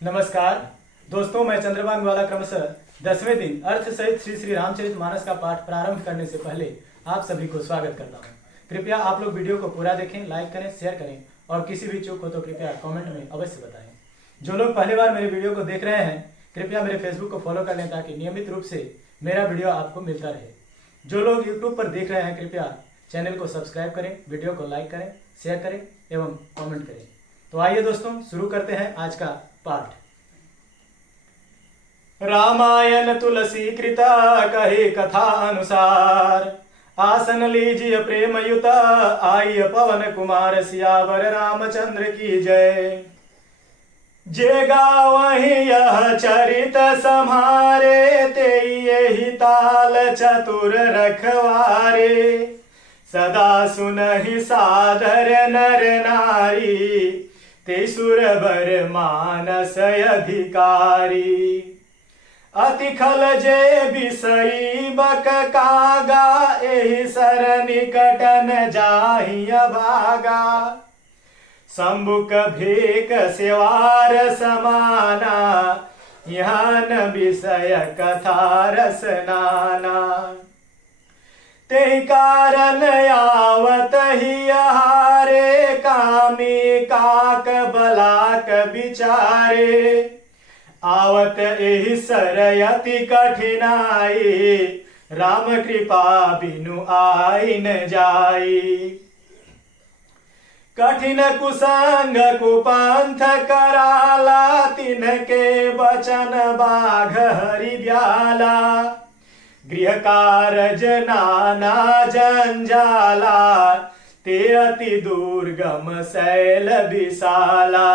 नमस्कार दोस्तों, मैं चंद्रभान वाला क्रमशः 10वें दिन अर्थ सहित श्री श्री रामचरितमानस का पाठ प्रारंभ करने से पहले आप सभी को स्वागत करता हूं। कृपया आप लोग वीडियो को पूरा देखें, लाइक करें, शेयर करें और किसी भी चूक हो तो कृपया कमेंट में अवश्य बताएं। जो लोग पहली बार मेरे वीडियो को देख रहे हैं कृपया मेरे फेसबुक को फॉलो कर लें ताकि नियमित रूप से मेरा वीडियो आपको मिलता रहे। जो लोग यूट्यूब पर देख रहे हैं कृपया चैनल को सब्सक्राइब करें, वीडियो को लाइक करें, शेयर करें एवं कमेंट करें। तो आइए दोस्तों, शुरू करते हैं आज का पाठ। रामायण तुलसी कृता कहे कथा अनुसार, आसन लीजिए प्रेम युता आइय पवन कुमार, सियावर रामचंद्र की जय। जे गावहि यह चरित सम्हारे, ते यही ताल चतुर रखवारे। सदा सुनहि सादर नर नारी, ते सुरवर मानस अधिकारी। अति खल जे बिसरी बक कागा, एहि सर निकटन जाहिय भागा। संबुक भेक सेवार समाना, यहाँ न विषय कथा रस नाना। ते कारण आवत ही हारे, कामी काक बलाक बिचारे। आवत एहि सरयति कठिनाई, राम कृपा बिनु आई न जाई। कठिन कुसंग कुपंथ कराला, तिनके बचन बाघ हरि ब्याला। गृह कारज नाना जंजाला, ते अति दुर्गम शैल विशाला।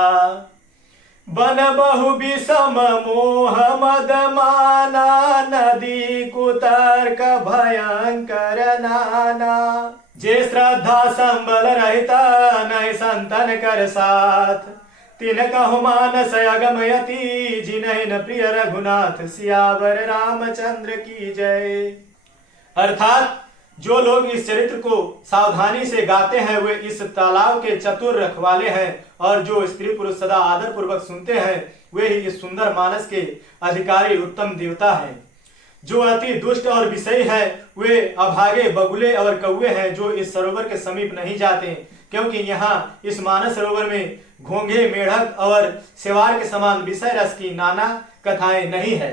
बन बहु विषम मोह मद माना, नदी कुतर्क भयंकर नाना। जे श्रद्धा संबल रहिता, नहीं संतन कर साथ। तिन कहु मानस अगमयति, जिन्हि न प्रिय रघुनाथ। सियावर रामचंद्र की जय। अर्थात जो लोग इस चरित्र को सावधानी से गाते हैं वे इस तालाब के चतुर रखवाले हैं, और जो स्त्री पुरुष सदा आदर पूर्वक सुनते हैं वे ही इस सुंदर मानस के अधिकारी उत्तम देवता हैं। जो अति दुष्ट और विषयी हैं वे अभागे बगुले और कौवे हैं, जो इस सरोवर के समीप नहीं जाते, क्योंकि यहाँ इस मानस सरोवर में घोंघे, मेढक और सेवार के समान विषय रस की नाना कथाएं नहीं है।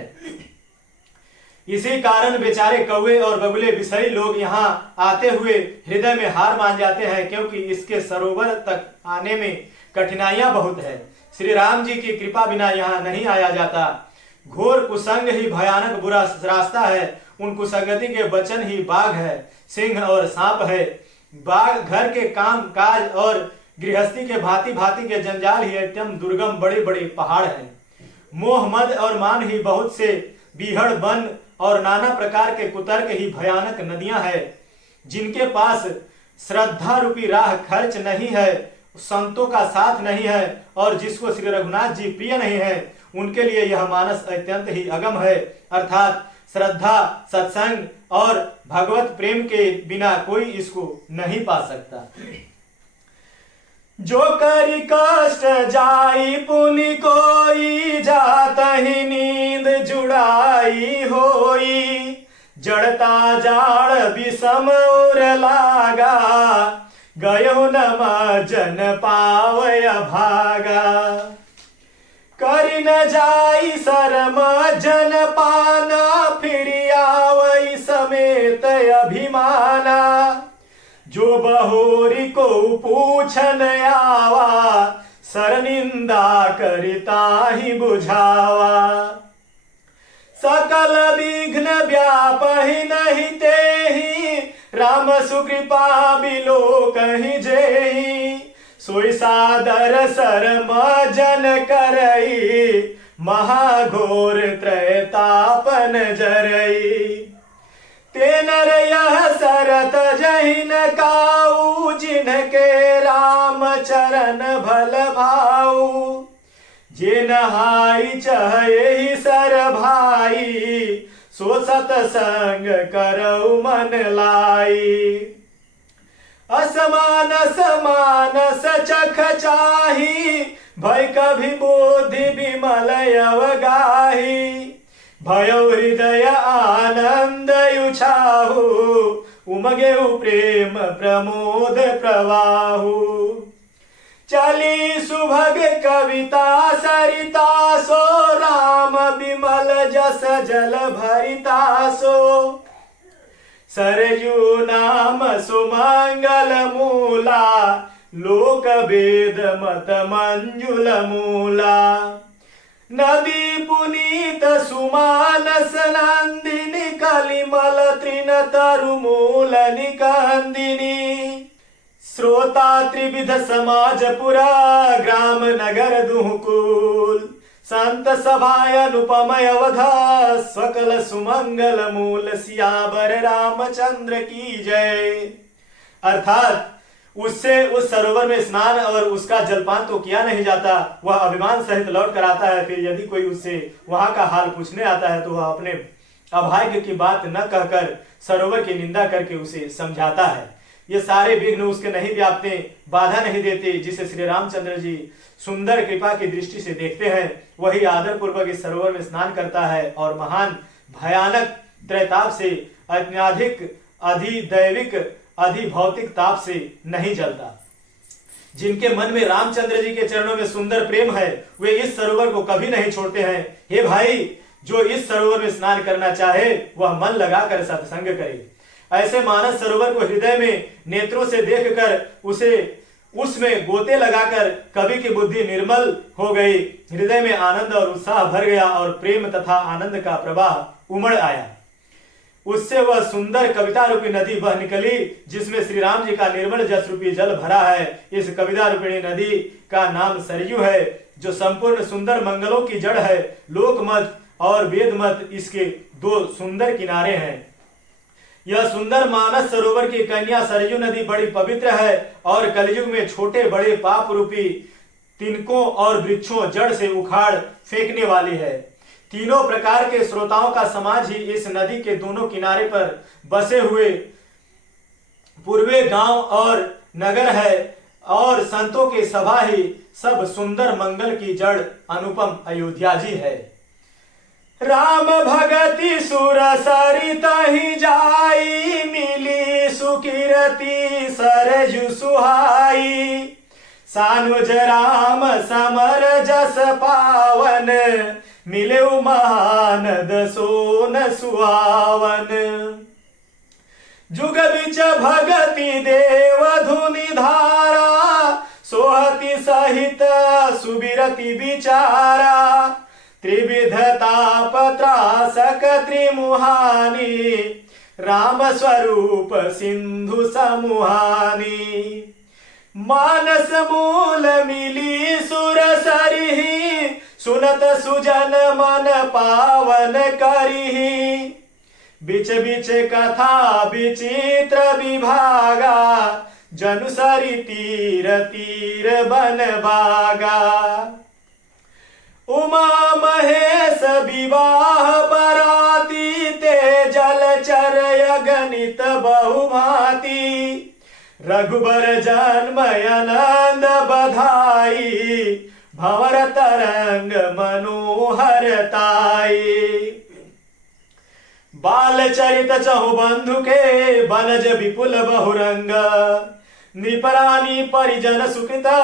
इसी कारण बेचारे कौवे और बगुले विषयी लोग यहाँ आते हुए हृदय में हार मान जाते हैं, क्योंकि इसके सरोवर तक आने में कठिनाइयां बहुत है। श्री राम जी की कृपा बिना यहाँ नहीं आया जाता। घोर कुसंग ही भयानक बुरा रास्ता है। उन कुसंगति के वचन ही बाघ है, सिंह और सांप है। बाघ घर के काम काज और गृहस्थी के भांति भांति के जंजाल ही एकदम दुर्गम बड़े बड़े पहाड़ हैं। मोह मद और मान ही बहुत से बीहड़ वन और नाना प्रकार के कुतर्क ही भयानक नदियां हैं। जिनके पास श्रद्धा रूपी राह खर्च नहीं है, संतों का साथ नहीं है और जिसको श्री रघुनाथ जी प्रिय नहीं है, उनके लिए यह मानस अत्यंत ही अगम है। अर्थात श्रद्धा, सत्संग और भगवत प्रेम के बिना कोई इसको नहीं पा सकता। जो करी कष्ट जाई पुनि कोई, जात ही नींद जुड़ाई होई। जड़ता जाड़ विषम उर लागा, गयो न मजन पावय भागा। करि न जाई शरम जन पाना, फिर आवई समेत अभिमाना। जो बहोरी को पूछन आवा, सर निंदा करिता ही बुझावा। सकल विघ्न व्यापहि नहीं तेहि, राम सुकृपा बिलो कहि जेहि। सोई सादर सरम जन करई, महाघोर त्रैतापन जरई। ते नर यह सरत जहिन काऊ, जिनके राम चरण भल भाऊ। जे नहाई चहे सर भाई, सो सतसंग करऊ मन लाई। असमान समान सचख चाही, भय कभी बुद्धि विमल अवगाही, भयो हृदय आनंद उछाहु, उमगे प्रेम प्रमोद प्रवाहु। चली सुभग कविता सरिता सो, राम विमल जस जल भरिता सो। सरयू नाम सुमंगल मूला, लोक वेद मत मंजुल मूला। नदी पुनीत सुमानस नंदिनी, कलिमल तृण तरुमूल निकंदिनी। श्रोता त्रिविध समाज पुरा, ग्राम नगर दुहकुल। संत सभाय अनुपमय अवधा, सकल सुमंगल मूल। सियावर रामचंद्र की जय। अर्थात उससे उस सरोवर में स्नान और उसका जलपान तो किया नहीं जाता, वह अभिमान सहित लौट कर आता है। फिर यदि कोई उससे वहां का हाल पूछने आता है तो वह अपने अभाग्य की बात न कहकर सरोवर की निंदा करके उसे समझाता है। ये सारे विघ्न उसके नहीं व्यापते, बाधा नहीं देते। जिसे श्री रामचंद्र जी सुंदर कृपा की दृष्टि से देखते हैं, वही आदर पूर्वक इस सरोवर में स्नान करता है और महान भयानक त्रैताप से, अत्यधिक अधिदैविक अधिभौतिक ताप से नहीं जलता। जिनके मन में रामचंद्र जी के चरणों में सुंदर प्रेम है, वे इस सरोवर को कभी नहीं छोड़ते हैं। हे भाई, जो इस सरोवर में स्नान करना चाहे वह मन लगाकर सत्संग करे। ऐसे मानस सरोवर को हृदय में नेत्रों से देखकर उसमें गोते लगाकर कवि की बुद्धि निर्मल हो गई। हृदय में आनंद और उत्साह भर गया और प्रेम तथा आनंद का प्रवाह उमड़ आया। उससे वह सुंदर कविता रूपी नदी बह निकली, जिसमें श्री राम जी का निर्मल जस रूपी जल भरा है। इस कविता रूपिणी नदी का नाम सरयू है, जो संपूर्ण सुंदर मंगलों की जड़ है। लोकमत और वेदमत इसके दो सुंदर किनारे हैं। यह सुंदर मानस सरोवर की कन्या सरयू नदी बड़ी पवित्र है और कलयुग में छोटे बड़े पाप रूपी तिनकों और वृक्षों जड़ से उखाड़ फेंकने वाली है। तीनों प्रकार के श्रोताओं का समाज ही इस नदी के दोनों किनारे पर बसे हुए पूर्वे गांव और नगर है, और संतों की सभा ही सब सुंदर मंगल की जड़ अनुपम अयोध्या जी है। राम भगति सुर सरिता ही जाई, मिली सुकीरति सरजु सुहाई। सानुज राम समर जस पावन, मिले महानद सोन सुहावन। जुग बिच भगति देव धुनि धारा, सोहति सहित सुबिरति विचारा। त्रिविध ताप त्रासक त्रिमुहानी, राम स्वरूप सिंधु समुहानी। मानस मूल मिली सुर सरिही, सुनत सुजन मन पावन करिही। बिच बिच कथा विचित्र विभागा, जनु सरि तीर तीर बन बागा। उमा महेश विवाह बराती, ते जलचर अगणित बहुभांति। रघुबर जन्म आनंद बधाई, भंवर तरंग मनोहरताई। बाल चरित चहु बंधु के, बनज विपुल बहुरंग। निपरानी परिजन सुकृता,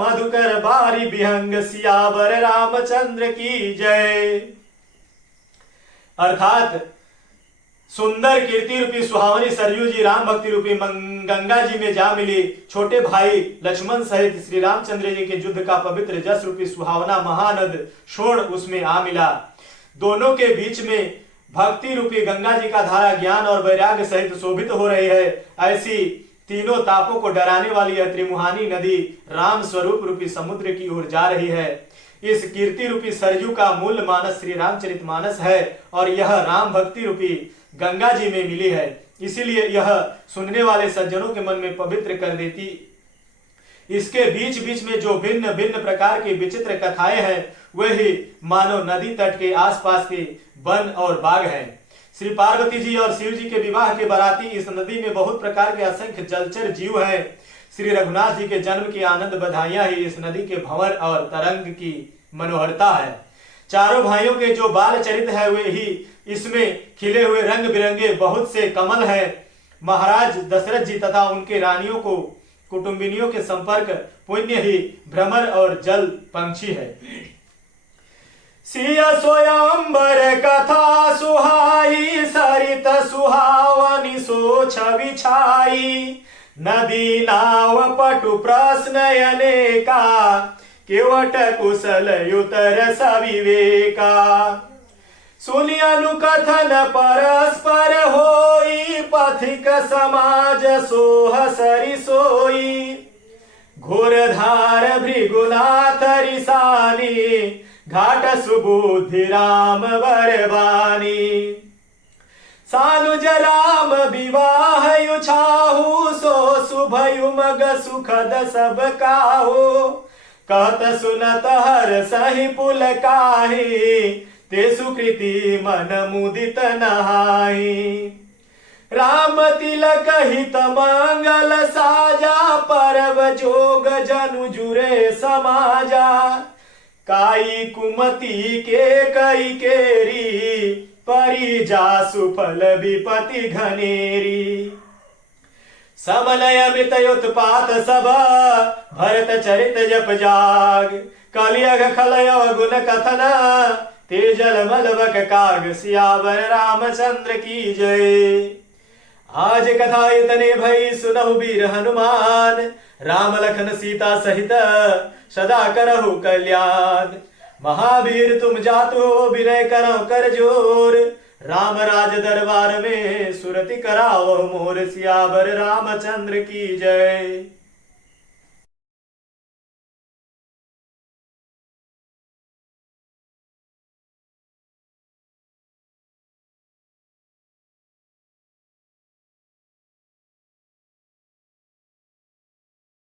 मधुकर बारी विहंग। सियावर रामचंद्र की जय। अर्थात सुंदर कीर्ति रूपी सुहावनी सरयू जी राम भक्ति रूपी गंगा जी में जा मिली। छोटे भाई लक्ष्मण सहित श्री रामचंद्र जी के युद्ध का पवित्र जस रूपी सुहावना महानद शोण उसमें आ मिला। दोनों के बीच में भक्ति रूपी गंगा जी का धारा ज्ञान और वैराग्य सहित शोभित हो रही है। ऐसी तीनों तापों को डराने वाली यह त्रिमुहानी नदी राम स्वरूप रूपी समुद्र की ओर जा रही है। इस कीर्ति रूपी सरयू का मूल मानस श्री रामचरित मानस है और यह राम भक्ति रूपी गंगा जी में मिली है। इसीलिए यह सुनने वाले सज्जनों के मन में पवित्र कर देती। इसके बीच बीच में जो भिन्न भिन्न प्रकार की विचित्र कथाएं हैं, वही मानो नदी तट के आसपास के वन और बाग हैं। श्री पार्वती जी और शिव जी के विवाह के बराती इस नदी में बहुत प्रकार के असंख्य जलचर जीव हैं। श्री रघुनाथ जी के जन्म की आनंद बधाइयां ही इस नदी के भंवर और तरंग की मनोहरता है। चारों भाइयों के जो बाल चरित है वे ही इसमें खिले हुए रंग बिरंगे बहुत से कमल हैं। महाराज दशरथ जी तथा उनके रानियों को कुटुंबिनियों के संपर्क पुण्य ही भ्रमर और जल पंक्षी है। सिया स्वयंवर कथा सुहाई सरित सुहावनी सो छवि छाई नदी नाव पटु प्रश्न अनेका केवट कुशल युतर सविवेका सुनि अनुकथन परस्पर होई पथिक समाज सोह सरि सोई घोरधार भृगुनाथ रिसानी घाट सुबुद्धि राम बरबानी सानुज राम विवाह युछाहु सो शुभ युमग सुखद सब काहू कहत सुनत हर सहि पुल काहि ते सुकृति मन मुदित नहाई राम तिलक हित मंगल साजा परव जोग जनु जुरे समाजा काई कुमति के कई केरी परिजा सुफल विपति घनेरी समलय अमृत उत्पात सब भरत चरित जप जाग कलियग खलय गुण कथन तेजल मलबक काग सियावर रामचंद्र की जय। आज कथा इतने भई सुनहु वीर हनुमान राम लखन सीता सहित सदा करहु कल्याण। महावीर तुम जातु हो विनय करहु कर जोर राम राज दरबार में सुरति कराओ मोर सियावर रामचंद्र की जय।